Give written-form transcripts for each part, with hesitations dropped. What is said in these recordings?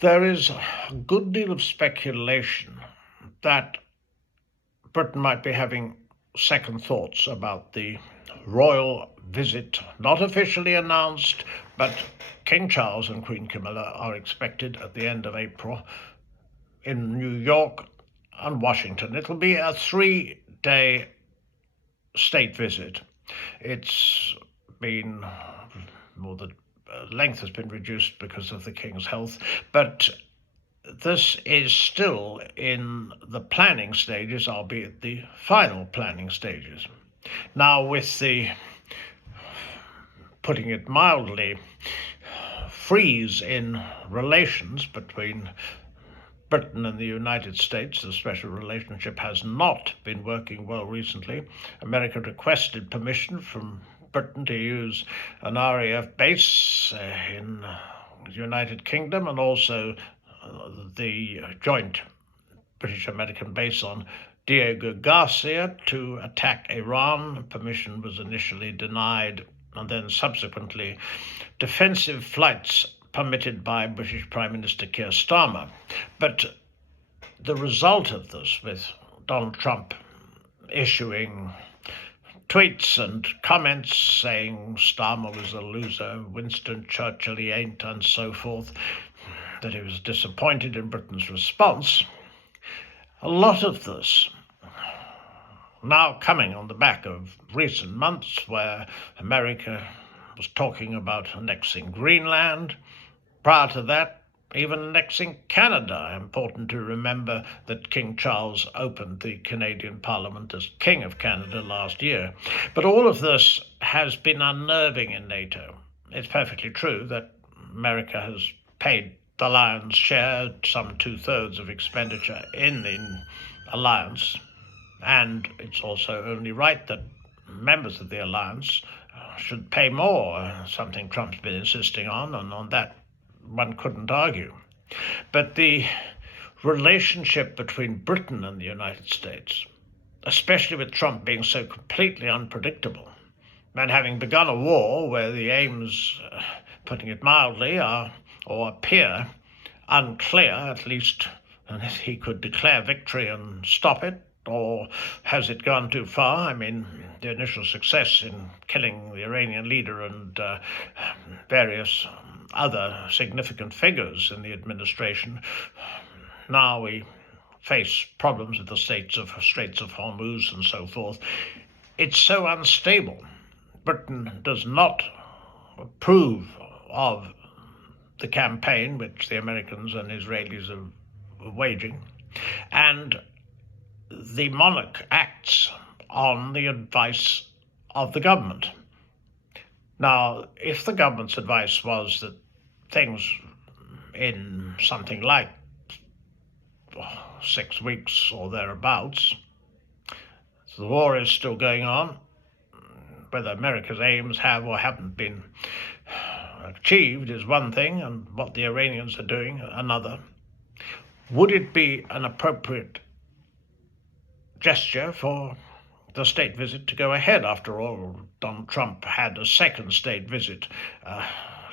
There is a good deal of speculation that Britain might be having second thoughts about the royal visit, not officially announced, but King Charles and Queen Camilla are expected at the end of April in New York and Washington. It'll be a 3 day state visit. It's been, well, the length has been reduced because of the King's health, but this is still in the planning stages, albeit the final planning stages. Now, with the, putting it mildly, freeze in relations between Britain and the United States, the special relationship has not been working well recently. America requested permission from Britain to use an RAF base in the United Kingdom and also the joint British-American base on Diego Garcia to attack Iran. Permission was initially denied and then subsequently defensive flights permitted by British Prime Minister Keir Starmer. But the result of this, with Donald Trump issuing tweets and comments saying Starmer was a loser, Winston Churchill he ain't, and so forth, that he was disappointed in Britain's response, a lot of this now coming on the back of recent months where America was talking about annexing Greenland. Prior to that, even annexing Canada. Important to remember that King Charles opened the Canadian Parliament as King of Canada last year. But all of this has been unnerving in NATO. It's perfectly true that America has paid the lion's share, some 2/3 of expenditure in the alliance, and it's also only right that members of the alliance should pay more, something Trump's been insisting on, and on that one couldn't argue. But the relationship between Britain and the United States, especially with Trump being so completely unpredictable, and having begun a war where the aims, putting it mildly, are or appear unclear, at least unless he could declare victory and stop it, or has it gone too far? I mean, the initial success in killing the Iranian leader and various other significant figures in the administration. Now we face problems with the Straits of Hormuz and so forth. It's so unstable. Britain does not approve of the campaign which the Americans and Israelis are waging, and the monarch acts on the advice of the government. Now, if the government's advice was that things in something like 6 weeks or thereabouts, so the war is still going on, whether America's aims have or haven't been achieved is one thing, and what the Iranians are doing another. Would it be an appropriate gesture for the state visit to go ahead? After all, Donald Trump had a second state visit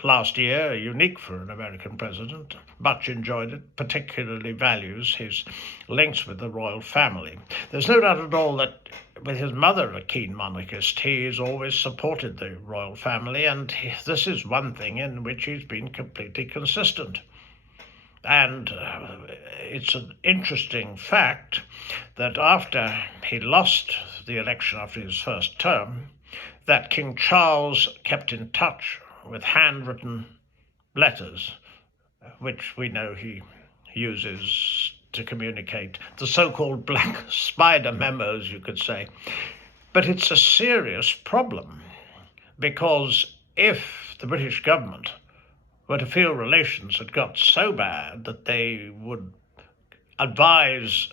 last year, unique for an American president. Much enjoyed it, particularly values his links with the royal family. There's no doubt at all that with his mother a keen monarchist, he has always supported the royal family, and this is one thing in which he's been completely consistent. And it's an interesting fact that after he lost the election after his first term, that King Charles kept in touch with handwritten letters, which we know he uses to communicate, the so-called black spider memos, you could say. But it's a serious problem, because if the British government were to feel relations had got so bad that they would advise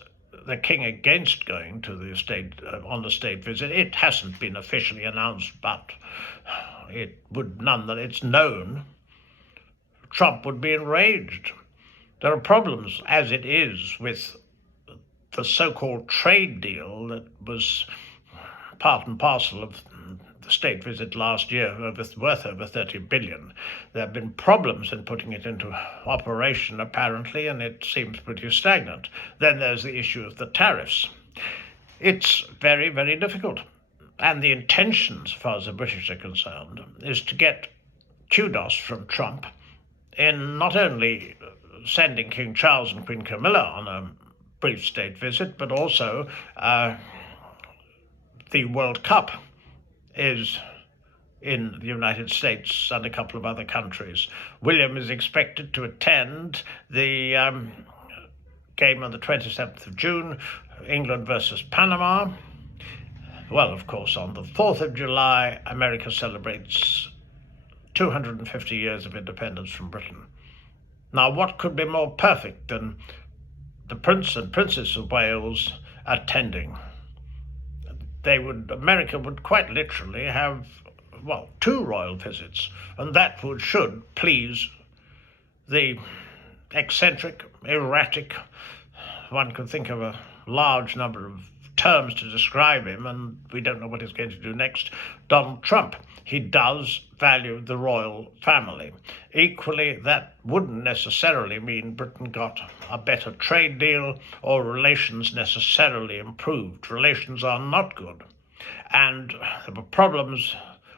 the king against going to the state on the state visit. It hasn't been officially announced, but it would it's known. Trump would be enraged. There are problems as it is with the so-called trade deal that was part and parcel of the state visit last year worth over 30 billion. There have been problems in putting it into operation, apparently, and it seems pretty stagnant. Then there's the issue of the tariffs. It's very, very difficult. And the intention, as far as the British are concerned, is to get kudos from Trump in not only sending King Charles and Queen Camilla on a brief state visit, but also the World Cup is in the United States and a couple of other countries. William is expected to attend the game on the 27th of June, England versus Panama. Well, of course, on the 4th of July, America celebrates 250 years of independence from Britain. Now, what could be more perfect than the Prince and Princess of Wales attending? America would quite literally have, well, two royal visits, and that should please the eccentric, erratic, one could think of a large number of terms to describe him, and we don't know what he's going to do next, Donald Trump. He does value the royal family. Equally, that wouldn't necessarily mean Britain got a better trade deal or relations necessarily improved. Relations are not good. And there were problems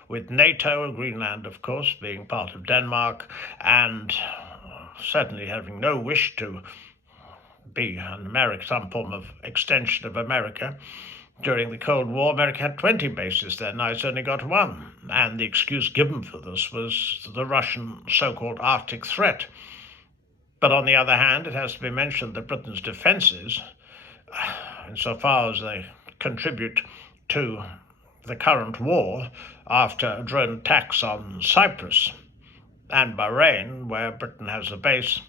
with NATO, Greenland, of course, being part of Denmark, and certainly having no wish to be some form of extension of America. During the Cold War, America had 20 bases there. Now it's only got one. And the excuse given for this was the Russian so-called Arctic threat. But on the other hand, it has to be mentioned that Britain's defences, insofar as they contribute to the current war after drone attacks on Cyprus and Bahrain, where Britain has a base,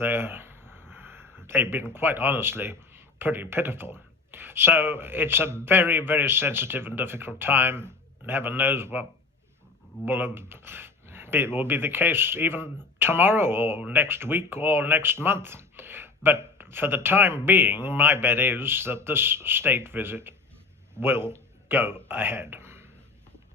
they've been quite honestly pretty pitiful. So it's a very, very sensitive and difficult time. Heaven knows what will be the case even tomorrow or next week or next month. But for the time being, my bet is that this state visit will go ahead.